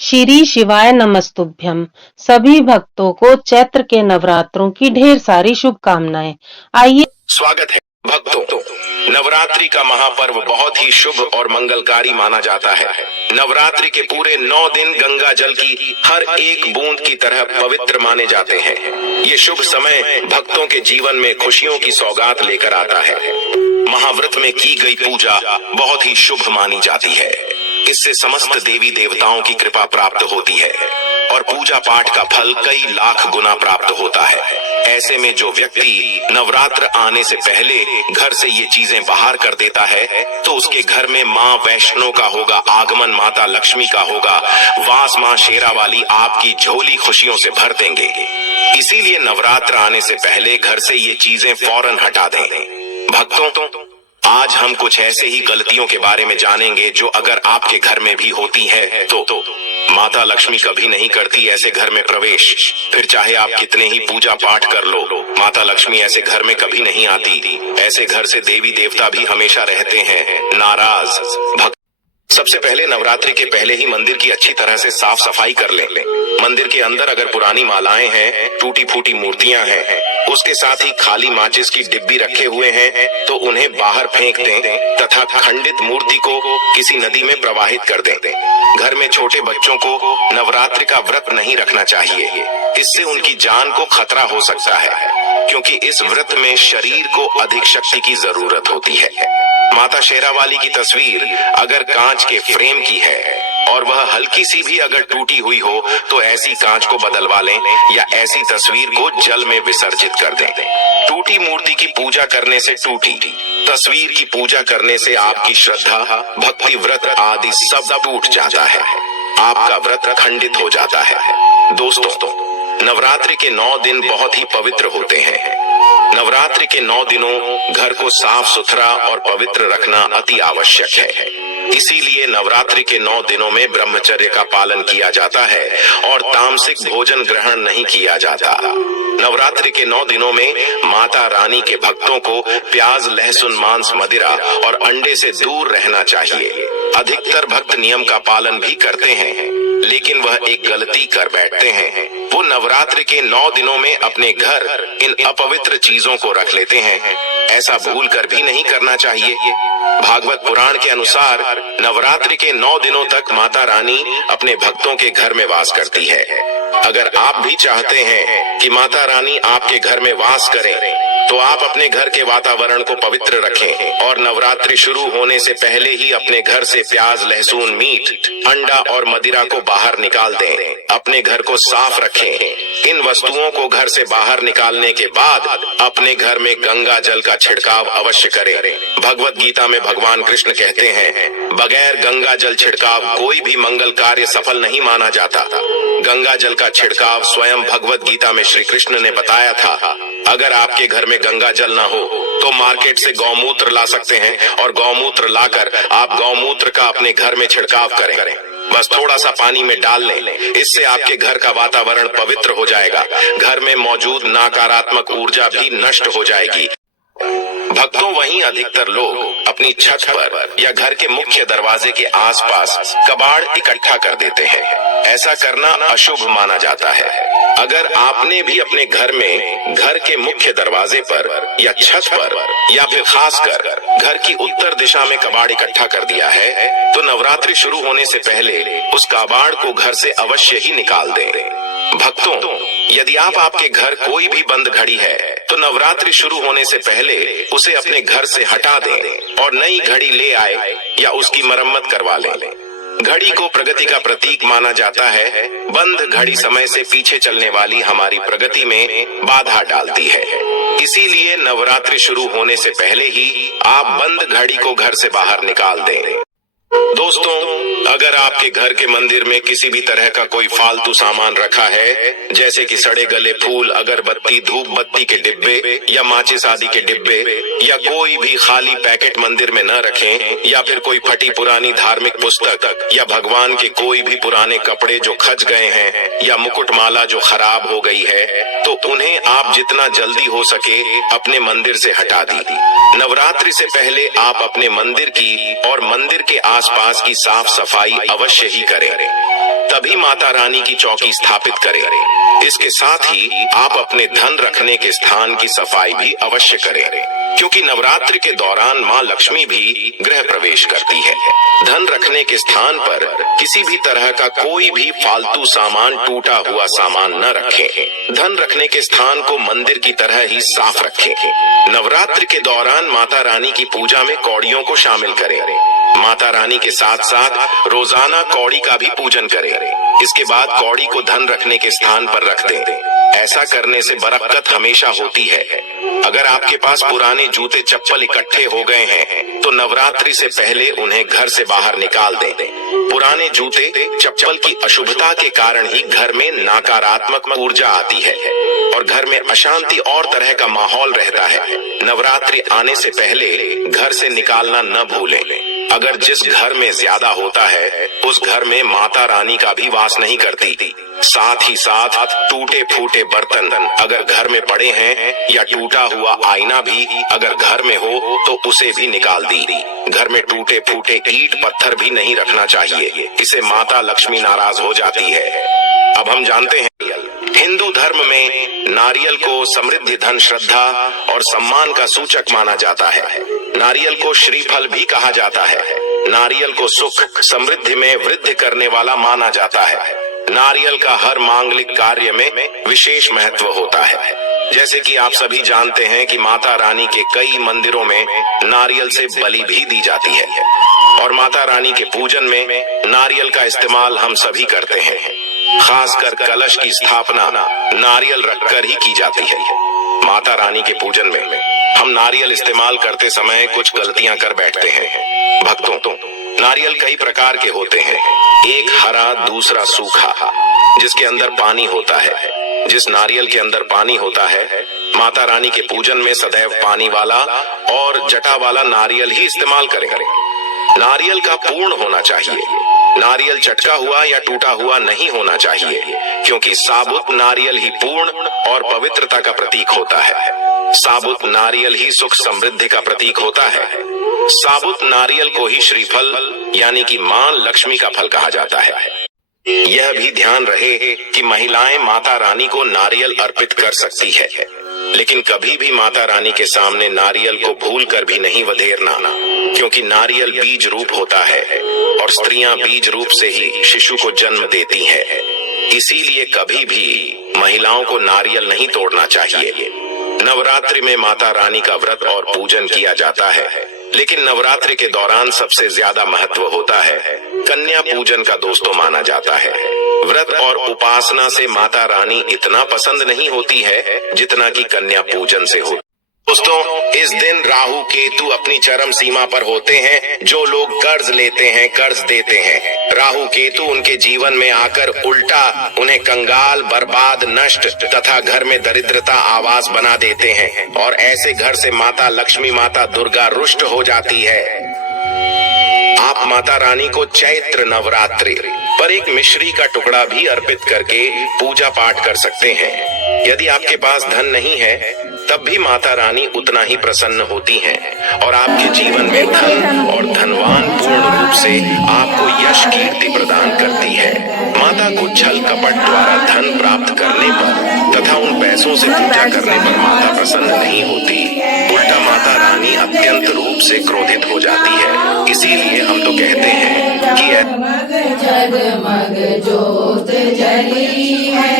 श्री शिवाय नमस्तुभ्यं। सभी भक्तों को चैत्र के नवरात्रों की ढेर सारी शुभकामनाएं। आइए स्वागत है भक्तों। नवरात्रि का महापर्व बहुत ही शुभ और मंगलकारी माना जाता है। नवरात्रि के पूरे 9 दिन गंगा जल की हर एक बूंद की तरह पवित्र माने जाते हैं। ये शुभ समय भक्तों के जीवन में खुशियों की सौगात लेकर आता है। महाव्रत में की गई पूजा बहुत ही शुभ मानी जाती है। इससे समस्त देवी देवताओं की कृपा प्राप्त होती है और पूजा पाठ का फल कई लाख गुना प्राप्त होता है। ऐसे में जो व्यक्ति नवरात्र आने से पहले घर से ये चीजें बाहर कर देता है तो उसके घर में माँ वैष्णो का होगा आगमन, माता लक्ष्मी का होगा वास, माँ शेरा वाली आपकी झोली खुशियों से भर देंगे। इसीलिए नवरात्र आने से पहले घर से ये चीजें फौरन हटा दें। भक्तों, आज हम कुछ ऐसे ही गलतियों के बारे में जानेंगे जो अगर आपके घर में भी होती है तो माता लक्ष्मी कभी नहीं करती ऐसे घर में प्रवेश। फिर चाहे आप कितने ही पूजा पाठ कर लो, माता लक्ष्मी ऐसे घर में कभी नहीं आती। ऐसे घर से देवी देवता भी हमेशा रहते हैं नाराज। सबसे पहले नवरात्रि के पहले ही मंदिर की अच्छी तरह से साफ सफाई कर लें। मंदिर के अंदर अगर पुरानी मालाएं हैं, टूटी फूटी मूर्तियां हैं, उसके साथ ही खाली माचिस की डिब्बी रखे हुए हैं तो उन्हें बाहर फेंक दें तथा खंडित मूर्ति को किसी नदी में प्रवाहित कर दें। घर में छोटे बच्चों को नवरात्रि का व्रत नहीं रखना चाहिए। इससे उनकी जान को खतरा हो सकता है क्योंकि इस व्रत में शरीर को अधिक शक्ति की जरूरत होती है। माता शेरा वाली की तस्वीर अगर कांच के फ्रेम की है और वह हल्की सी भी अगर टूटी हुई हो तो ऐसी कांच को बदलवा लें या ऐसी तस्वीर को जल में विसर्जित कर दें। टूटी मूर्ति की पूजा करने से, टूटी तस्वीर की पूजा करने से आपकी श्रद्धा, भक्ति, व्रत आदि सब टूट जाता है। आपका व्रत खंडित हो जाता है। दोस्तों, नवरात्रि के 9 दिन बहुत ही पवित्र होते हैं। नवरात्रि के 9 दिनों घर को साफ सुथरा और पवित्र रखना अति आवश्यक है। इसीलिए नवरात्रि के 9 दिनों में ब्रह्मचर्य का पालन किया जाता है और तामसिक भोजन ग्रहण नहीं किया जाता। नवरात्रि के 9 दिनों में माता रानी के भक्तों को प्याज, लहसुन, मांस, मदिरा और अंडे से दूर रहना चाहिए। अधिकतर भक्त नियम का पालन भी करते हैं लेकिन वह एक गलती कर बैठते हैं। वो नवरात्रि के 9 दिनों में अपने घर इन अपवित्र चीजों को रख लेते हैं। ऐसा भूल कर भी नहीं करना चाहिए। भागवत पुराण के अनुसार नवरात्रि के 9 दिनों तक माता रानी अपने भक्तों के घर में वास करती है। अगर आप भी चाहते हैं कि माता रानी आपके घर में वास करें तो आप अपने घर के वातावरण को पवित्र रखें और नवरात्रि शुरू होने से पहले ही अपने घर से प्याज, लहसुन, मीट, अंडा और मदिरा को बाहर निकाल दें। अपने घर को साफ रखें। इन वस्तुओं को घर से बाहर निकालने के बाद अपने घर में गंगा जल का छिड़काव अवश्य करें। भगवत गीता में भगवान कृष्ण कहते हैं, बगैर गंगा जल छिड़काव कोई भी मंगल कार्य सफल नहीं माना जाता। गंगा जल का छिड़काव स्वयं भगवत गीता में श्री कृष्ण ने बताया था। अगर आपके घर में गंगा जल ना हो तो मार्केट से गौमूत्र ला सकते हैं और गौमूत्र लाकर आप गौमूत्र का अपने घर में छिड़काव करें। बस थोड़ा सा पानी में डाल लें। इससे आपके घर का वातावरण पवित्र हो जाएगा। घर में मौजूद नकारात्मक ऊर्जा भी नष्ट हो जाएगी। भक्तों, वहीं अधिकतर लोग अपनी छत पर या घर के मुख्य दरवाजे के आसपास कबाड़ इकट्ठा कर देते हैं। ऐसा करना अशुभ माना जाता है। अगर आपने भी अपने घर में घर के मुख्य दरवाजे पर या छत पर या फिर खासकर घर की उत्तर दिशा में कबाड़ इकट्ठा कर दिया है तो नवरात्रि शुरू होने से पहले उस कबाड़ को घर से अवश्य ही निकाल दें। भक्तों, यदि आपके घर कोई भी बंद घड़ी है तो नवरात्रि शुरू होने से पहले उसे अपने घर से हटा दें और नई घड़ी ले आए या उसकी मरम्मत करवा लें। घड़ी को प्रगति का प्रतीक माना जाता है। बंद घड़ी समय से पीछे चलने वाली हमारी प्रगति में बाधा डालती है। इसीलिए नवरात्रि शुरू होने से पहले ही आप बंद घड़ी को घर से बाहर निकाल दें। दोस्तों, अगर आपके घर के मंदिर में किसी भी तरह का कोई फालतू सामान रखा है जैसे कि सड़े गले फूल, अगरबत्ती, धूप बत्ती के डिब्बे या माचिस आदि के डिब्बे या कोई भी खाली पैकेट मंदिर में न रखें या फिर कोई फटी पुरानी धार्मिक पुस्तक या भगवान के कोई भी पुराने कपड़े जो खच गए हैं या मुकुटमाला जो खराब हो गई है तो उन्हें आप जितना जल्दी हो सके अपने मंदिर से हटा दी। नवरात्रि से पहले आप अपने मंदिर की और मंदिर के आसपास की साफ सफाई अवश्य ही करें। तभी माता रानी की चौकी स्थापित करें। इसके साथ ही आप अपने धन रखने के स्थान की सफाई भी अवश्य करें, क्योंकि नवरात्रि के दौरान मां लक्ष्मी भी गृह प्रवेश करती है। धन रखने के स्थान पर किसी भी तरह का कोई भी फालतू सामान, टूटा हुआ सामान न रखें। धन रखने के स्थान को मंदिर की तरह ही साफ रखें। नवरात्रि के दौरान माता रानी की पूजा में कौड़ियों को शामिल करें। माता रानी के साथ साथ रोजाना कौड़ी का भी पूजन करें। इसके बाद कौड़ी को धन रखने के स्थान पर रख दें। ऐसा करने से बरकत हमेशा होती है। अगर आपके पास पुराने जूते चप्पल इकट्ठे हो गए हैं तो नवरात्रि से पहले उन्हें घर से बाहर निकाल दें। पुराने जूते चप्पल की अशुभता के कारण ही घर में नकारात्मक ऊर्जा आती है और घर में अशांति और तरह का माहौल रहता है। नवरात्रि आने से पहले घर से निकालना न भूलें। अगर जिस घर में ज्यादा होता है उस घर में माता रानी का भी वास नहीं करती। साथ ही साथ टूटे फूटे बर्तन अगर घर में पड़े हैं या टूटा हुआ आईना भी अगर घर में हो तो उसे भी निकाल दी। घर में टूटे फूटे ईंट पत्थर भी नहीं रखना चाहिए, इसे माता लक्ष्मी नाराज हो जाती है। अब हम जानते हैं हिंदू धर्म में नारियल को समृद्धि, धन, श्रद्धा और सम्मान का सूचक माना जाता है। नारियल को श्रीफल भी कहा जाता है। नारियल को सुख समृद्धि में वृद्धि करने वाला माना जाता है। नारियल का हर मांगलिक कार्य में विशेष महत्व होता है। जैसे कि आप सभी जानते हैं कि माता रानी के कई मंदिरों में नारियल से बलि भी दी जाती है और माता रानी के पूजन में नारियल का इस्तेमाल हम सभी करते हैं। खासकर कलश की स्थापना नारियल रखकर ही की जाती है। माता रानी के पूजन में हम नारियल इस्तेमाल करते समय कुछ गलतियां कर बैठते हैं। भक्तों, नारियल कई प्रकार के होते हैं। एक हरा, दूसरा सूखा, जिसके अंदर पानी होता है। जिस नारियल के अंदर पानी होता है माता रानी के पूजन में सदैव पानी वाला और जटा वाला नारियल ही इस्तेमाल करें। नारियल का पूर्ण होना चाहिए। नारियल चटका हुआ या टूटा हुआ नहीं होना चाहिए, क्योंकि साबुत नारियल ही पूर्ण और पवित्रता का प्रतीक होता है। साबुत नारियल ही सुख समृद्धि का प्रतीक होता है। साबुत नारियल को ही श्रीफल यानी कि मां लक्ष्मी का फल कहा जाता है। यह भी ध्यान रहे कि महिलाएं माता रानी को नारियल अर्पित कर सकती है, लेकिन कभी भी माता रानी के सामने नारियल को भूलकर भी नहीं वधेरना, क्योंकि नारियल बीज रूप होता है और स्त्रियां बीज रूप से ही शिशु को जन्म देती हैं। इसीलिए कभी भी महिलाओं को नारियल नहीं तोड़ना चाहिए। नवरात्रि में माता रानी का व्रत और पूजन किया जाता है, लेकिन नवरात्रि के दौरान सबसे ज्यादा महत्व होता है कन्या पूजन का। दोस्तों, माना जाता है व्रत और उपासना से माता रानी इतना पसंद नहीं होती है जितना कि कन्या पूजन से हो। दोस्तों, इस दिन राहु केतु अपनी चरम सीमा पर होते हैं। जो लोग कर्ज लेते हैं, कर्ज देते हैं, राहु केतु उनके जीवन में आकर उल्टा उन्हें कंगाल, बर्बाद, नष्ट तथा घर में दरिद्रता आवास बना देते हैं और ऐसे घर से माता लक्ष्मी, माता दुर्गा रुष्ट हो जाती है। आप माता रानी को चैत्र नवरात्रि पर एक मिश्री का टुकड़ा भी अर्पित करके पूजा पाठ कर सकते हैं। यदि आपके पास धन नहीं है तब भी माता रानी उतना ही प्रसन्न होती हैं और आपके जीवन में धन और धनवान पूर्ण रूप से आपको यश कीर्ति प्रदान करती है। माता को छल कपट द्वारा धन प्राप्त करने पर तथा उन पैसों से पूजा करने पर माता प्रसन्न नहीं होती, उल्टा माता रानी अत्यंत रूप से क्रोधित हो जाती है। इसीलिए हम तो कहते हैं कि जगमग ज्योत जली है।